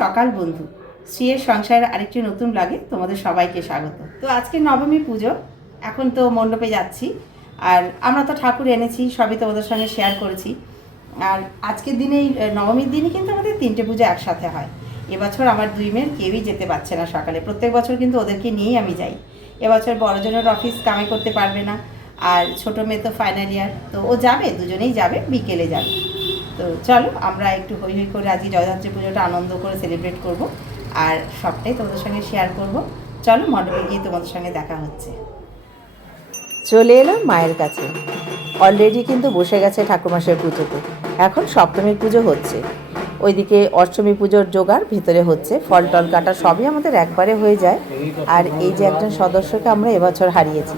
সকাল বন্ধু। শ্রীয়ের সংসারের আরেকটি নতুন লাগে তোমাদের সবাইকে স্বাগত। তো আজকে নবমী পুজো, এখন তো মণ্ডপে যাচ্ছি। আর আমরা তো ঠাকুর এনেছি, সবই তোমাদের সঙ্গে শেয়ার করেছি। আর আজকের দিনেই নবমীর দিনই কিন্তু আমাদের তিনটে পুজো একসাথে হয়। এবছর আমার দুই মেয়ের কেউই যেতে পারছে না সকালে। প্রত্যেক বছর কিন্তু ওদেরকে নিয়েই আমি যাই। এবছর বড়জনের অফিস কামাই করতে পারবে না, আর ছোটো মেয়ে তো ফাইনাল ইয়ার তো ও যাবে, দুজনেই যাবে, বিকেলে যাবে। তো চলো, আমরা একটু হই হই করে আজকে জয়ধাত্রী পুজোটা আনন্দ করে সেলিব্রেট করব, আর সবটাই তোমাদের সঙ্গে শেয়ার করব। চলো মণ্ডপে গিয়ে তোমাদের সঙ্গে দেখা হচ্ছে। চলে এলাম মায়ের কাছে। অলরেডি কিন্তু বসে গেছে ঠাকুরমাসের পুজোতে। এখন সপ্তমীর পুজো হচ্ছে। ওইদিকে অষ্টমী পুজোর জোগাড়, ভিতরে হচ্ছে ফল টল কাটা সবই আমাদের একবারে হয়ে যায়। আর এই যে একজন সদস্যকে আমরা এবছর হারিয়েছি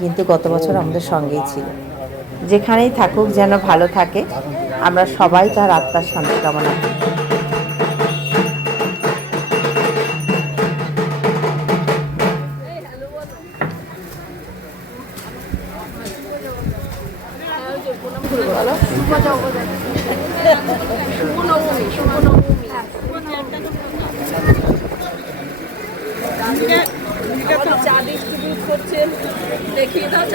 কিন্তু গত বছর আমাদের সঙ্গেই ছিল। যেখানেই থাকুক যেন ভালো থাকে, আমরা সবাই তার আত্মার শান্তি কামনা করি।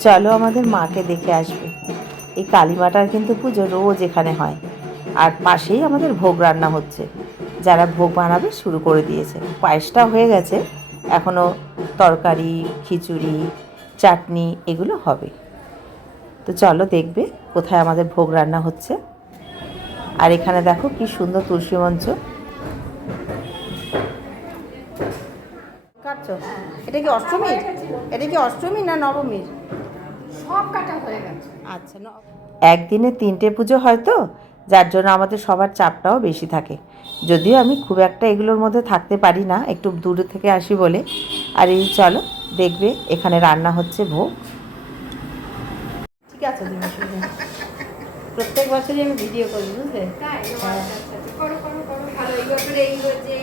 চলো আমাদের মাকে দেখে আসবে। এই কালীমাটার কিন্তু পুজো রোজ এখানে হয়। আর পাশেই আমাদের ভোগ রান্না হচ্ছে। যারা ভোগ বানাবে শুরু করে দিয়েছে। পায়েসটা হয়ে গেছে। এখনও তরকারি, খিচুড়ি, চাটনি এগুলো হবে। তো চলো দেখবে কোথায় আমাদের ভোগ রান্না হচ্ছে। আর এখানে দেখো কি সুন্দর তুলসী মঞ্চ। কাটছো এটা কি অষ্টমীর? এটা কি অষ্টমী না নবমীর? সব কাটা হয়ে গেছে। আচ্ছা একদিনে তিনটে পুজো হয় তো যার জন্য আমাদের সবার চাপটাও বেশি থাকে। যদিও আমি খুব একটা এগুলোর মধ্যে থাকতে পারি না একটু দূরে থেকে আসি বলে। আর এই চলো দেখবে এখানে রান্না হচ্ছে ভোগ। ঠিক আছে। প্রত্যেক বছরই আমি ভিডিও করি বুঝলে? তাই? আচ্ছা আচ্ছা করো করো করো। ভালো এই ব্যাপারে এই হচ্ছে।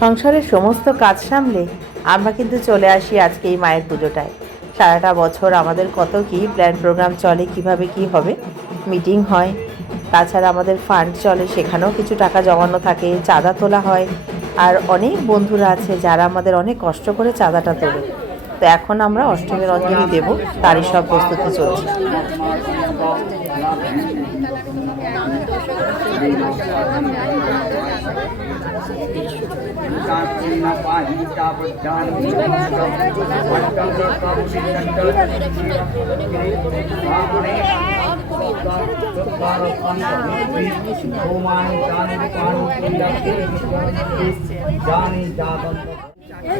সংসারের সমস্ত কাজ সামলে আমরা কিন্তু চলে আসি আজকে এই মায়ের পুজোটায়। সারাটা বছর আমাদের কত কি প্ল্যান প্রোগ্রাম চলে, কীভাবে কি হবে? মিটিং হয়, তাছাড়া আমাদের ফান্ড চলে, সেখানেও কিছু টাকা জমানো থাকে, চাঁদা তোলা হয়। আর অনেক বন্ধুরা আছে যারা আমাদের অনেক কষ্ট করে চাঁদাটা তোলে। তো এখন আমরা অষ্টমীর অঞ্জলি দেব তারই সব প্রস্তুতি চলছে। জানি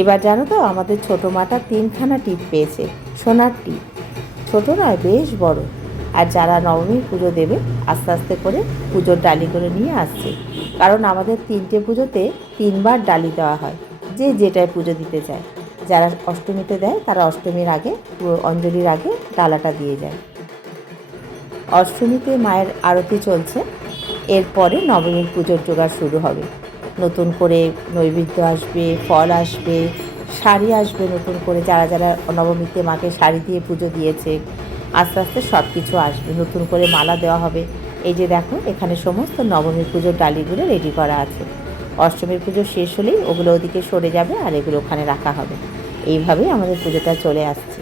এবার জানো তো, আমাদের ছোটো মাটা তিনখানা টিপ পেয়েছে, সোনার টিপ। ছোটো নয়, বেশ বড়। আর যারা নবমীর পুজো দেবে, আস্তে আস্তে করে পুজোর ডালি করে নিয়ে আসছে। কারণ আমাদের তিনটে পুজোতে তিনবার ডালি দেওয়া হয়, যে যেটায় পুজো দিতে চায় যারা অষ্টমীতে দেয়, তারা অষ্টমীর আগে অঞ্জলির আগে ডালাটা দিয়ে যায়। অষ্টমীতে মায়ের আরতি চলছে, এরপরে নবমীর পুজোর জোগাড় শুরু হবে। নতুন করে নৈবেদ্য আসবে, ফল আসবে, শাড়ি আসবে নতুন করে, যারা যারা নবমীতে মাকে শাড়ি দিয়ে পুজো দিয়েছে, আস্তে আস্তে সব কিছু আসবে, নতুন করে মালা দেওয়া হবে। এই যে দেখো, এখানে সমস্ত নবমী পুজোর ডালিগুলো রেডি করা আছে। অষ্টমীর পুজো শেষ হলেই ওগুলো ওদিকে সরে যাবে আর এগুলো ওখানে রাখা হবে। এইভাবেই আমাদের পুজোটা চলে আসছে।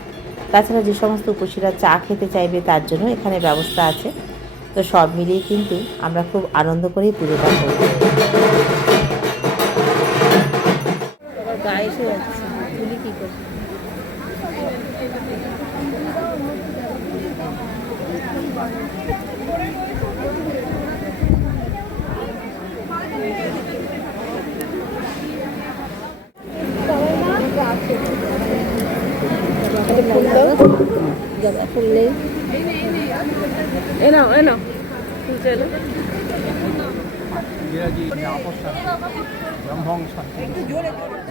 তাছাড়া যে সমস্ত উপসীরা চা খেতে চাইবে তার জন্য এখানে ব্যবস্থা আছে। তো সব মিলিয়ে কিন্তু আমরা খুব আনন্দ করেই পুজোটা করি গায়ে এসে তুলি কি করবে ফুললে এ নাও এ নাও। ফুলছে এলো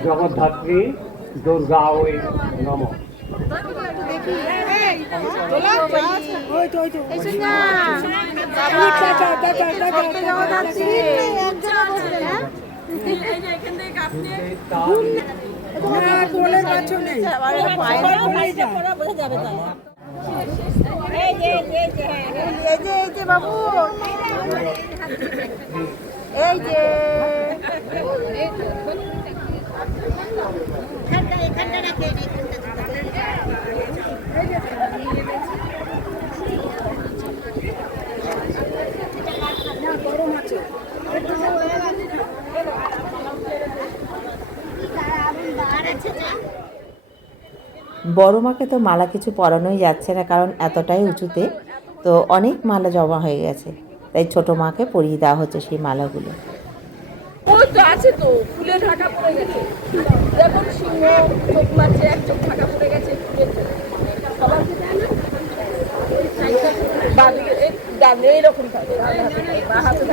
জগদ্ধাত্রী দুর্গা ওই নম বড় মাকে তো মালা কিছু পরানোই যাচ্ছে না কারণ এতটাই উঁচুতে তো অনেক মালা জমা হয়ে গেছে। তাই ছোট মাকে পরিয়ে দেওয়া হচ্ছে সেই মালাগুলো। আছে তো ফুলে ঢাকা পড়ে গেছে। দেখুন সিংহ চোখ মারছে এক চোখ ঢাকা পড়ে গেছে ফুলের জন্য। সবাইকে দেয় না? বাদিকে ডানে এইরকম থাকে। বাঁ হাতে।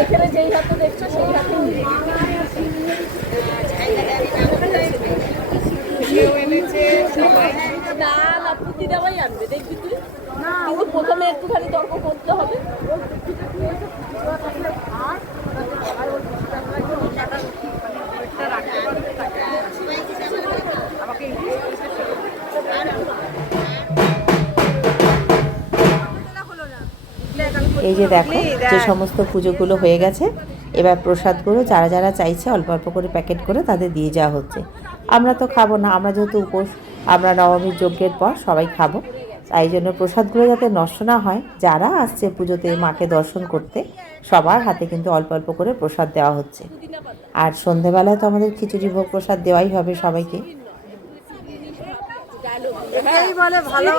এখানে যেই হাতে দেখছ সেই হাতে না না না পুঁতি দেওয়াই আনবে দেখবি তুই? প্রথমে একটুখানি তর্ক করতে হবে। এই যে দেখো, যে সমস্ত পুজোগুলো হয়ে গেছে, এবার প্রসাদগুলো যারা যারা চাইছে অল্প অল্প করে প্যাকেট করে তাদের দিয়ে যাওয়া হচ্ছে। আমরা তো খাব না, আমরা যেহেতু উপোস, আমরা নবমীর যজ্ঞের পর সবাই খাব। তাই জন্য প্রসাদগুলো যাতে নষ্ট না হয় যারা আসছে পুজোতে মাকে দর্শন করতে সবার হাতে কিন্তু অল্প অল্প করে প্রসাদ দেওয়া হচ্ছে আর সন্ধেবেলায় তো আমাদের খিচুড়ি ভোগ প্রসাদ দেওয়াই হবে সবাইকে ভালো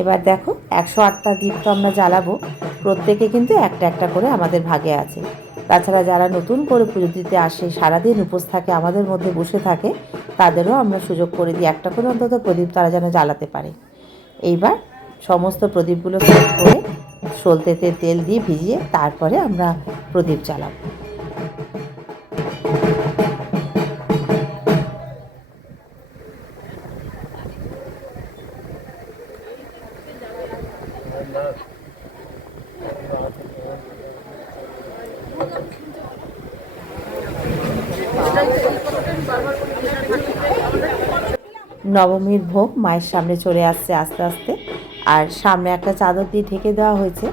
এবার দেখো, একশো আটটা দ্বীপ তো আমরা জ্বালাবো। প্রত্যেকে কিন্তু একটা একটা করে আমাদের ভাগে আছে। তাছাড়া যারা নতুন করে পুজো দিতে আসে, সারাদিন উপোস থাকে, আমাদের মধ্যে বসে থাকে, তাদেরও আমরা সুযোগ করে দিই। একটা করে অন্তত প্রদীপ তারা যেন জ্বালাতে পারে। এইবার সমস্ত প্রদীপগুলো করে সলতেতে তেল দিয়ে ভিজিয়ে তারপরে আমরা প্রদীপ জ্বালাবো। নবমীর ভোগ মায়ের সামনে চলে আসছে আস্তে আস্তে। আর সামনে একটা চাদর দিয়ে ঢেকে দেওয়া হয়েছে,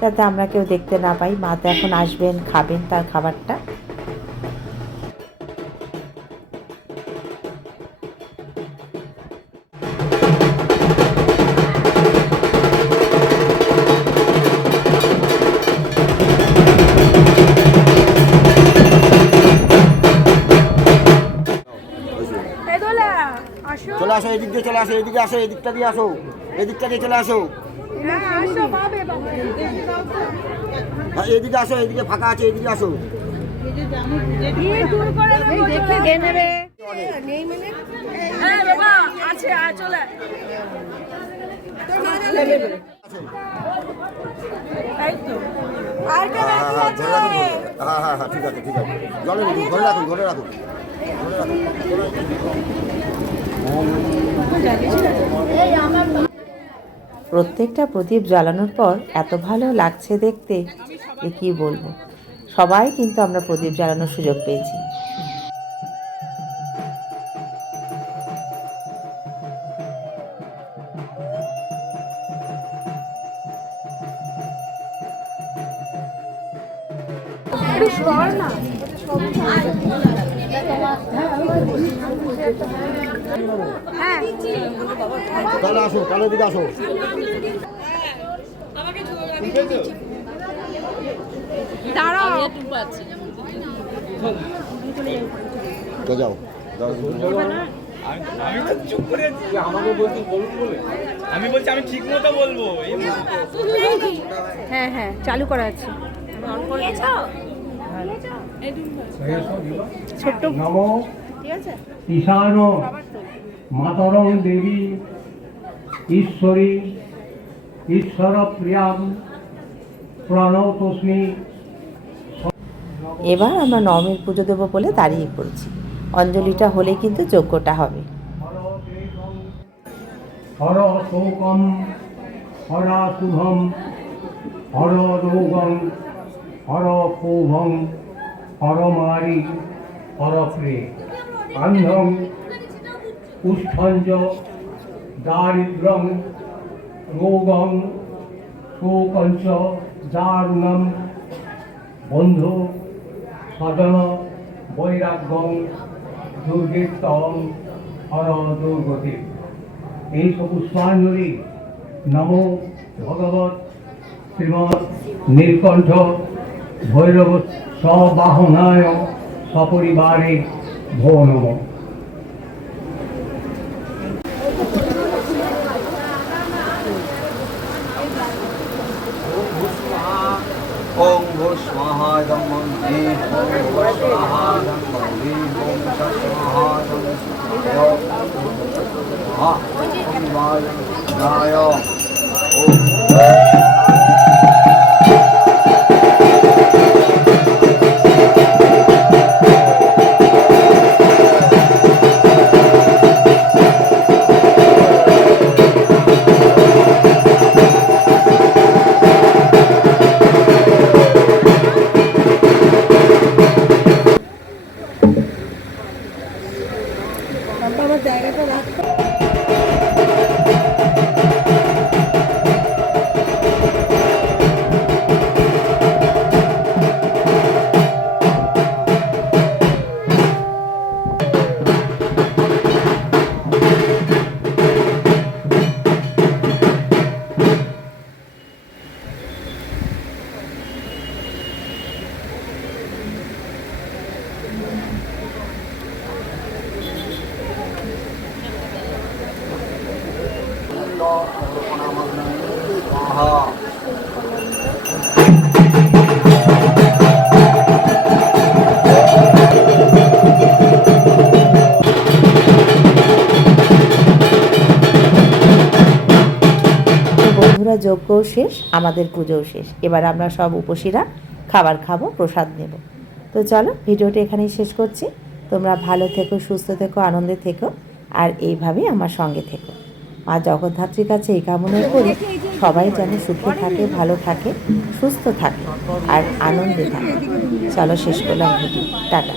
যাতে আমরা কেউ দেখতে না পাই। মা তো এখন আসবেন, খাবেন তার খাবারটা। আসো, এদিক দিয়ে চলে আসো, এদিকে আসো, এদিকটা দিয়ে আসো, এদিকটা দিয়ে চলে আসো। হ্যাঁ এদিকে আসো, এদিকে ফাঁকা আছে, এদিকে আসো। হ্যাঁ হ্যাঁ হ্যাঁ ঠিক আছে ঠিক আছে। জলে রাখুন, ধরে রাখুন ধরে রাখুন। প্রত্যেকটা প্রদীপ জ্বালানোর পর এত ভালো লাগছে দেখতে যে কী বলব? সবাই কিন্তু আমরা প্রদীপ জ্বালানোর সুযোগ পেয়েছি। তাহলে আসো তাহলে এদিকে আসো। দাঁড়াও। তো যাও। যাও আমি তো চুপ করে আমাকে বলছি বলুন বলে আমি বলছি আমি ঠিক মতো বলব। হ্যাঁ হ্যাঁ চালু করা আছে। ছোট্ট ঠিক আছে? ঈশান মাতরং দেবী ঈশ্বরী ঈশ্বর প্রিয়াম প্রণতস্মি। এবার আমরা নবমীর পুজো দেবো বলে দাঁড়িয়ে পড়েছি। অঞ্জলিটা হলে কিন্তু যজ্ঞটা হবে। হর শোকম হরা শুভম হর রোগম হর কোভম হর মারি হর প্রিয় আন্ধম কুষ্ঠঞ্জ দারিদ্রং রোগং শোকঞ্চ দারুণম বন্ধু সদন বৈরাগ্যং দুর্বৃত্তম হর দুর্গতি। এই পুষ্পাঞ্জলি নমো ভগবত শ্রীমৎ নীলকণ্ঠ ভৈরব সবাহনায় সপরিবারে ভো নম ওম ভূ স্বাহা ইদং ওম ভূ স্বাহা ইদং ওম স্বাহা ইদং ওম বায় ওম বন্ধুরা যজ্ঞও শেষ, আমাদের পুজোও শেষ। এবার আমরা সব উপসীরা খাবার খাব, প্রসাদ নেব। তো চলো, ভিডিওটা এখানেই শেষ করছি। তোমরা ভালো থেকো, সুস্থ থেকো, আনন্দে থেকো, আর এইভাবেই আমার সঙ্গে থেকো। মা জগদ্ধাত্রীর কাছে এই কামনা করি, সবাই যেন সুখে থাকে, ভালো থাকে, সুস্থ থাকে, আর আনন্দে থাকে। চলো, শেষ করলাম ভিডিও। টাটা।